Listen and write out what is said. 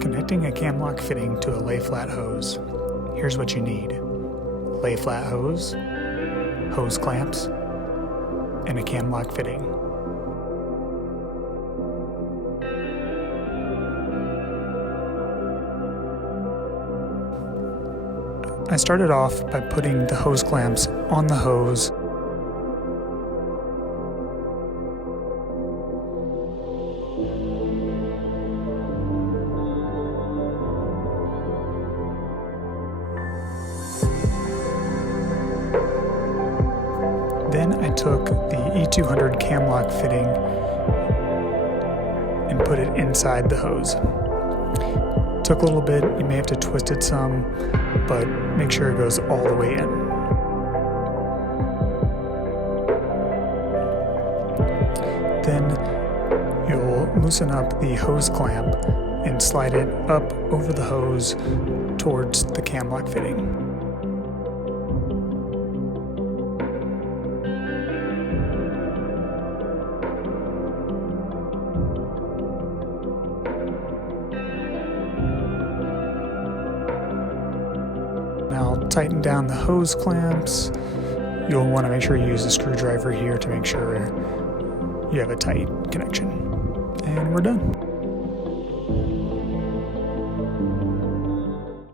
Connecting a Camlock fitting to a lay flat hose. Here's what you need: lay flat hose clamps, and a Camlock fitting. I started off by putting the hose clamps on the hose. Then I took the E200 Camlock fitting and put it inside the hose. Took a little bit, you may have to twist it some, but make sure it goes all the way in. Then you'll loosen up the hose clamp and slide it up over the hose towards the Camlock fitting. Now tighten down the hose clamps. You'll want to make sure you use a screwdriver here to make sure you have a tight connection. And we're done.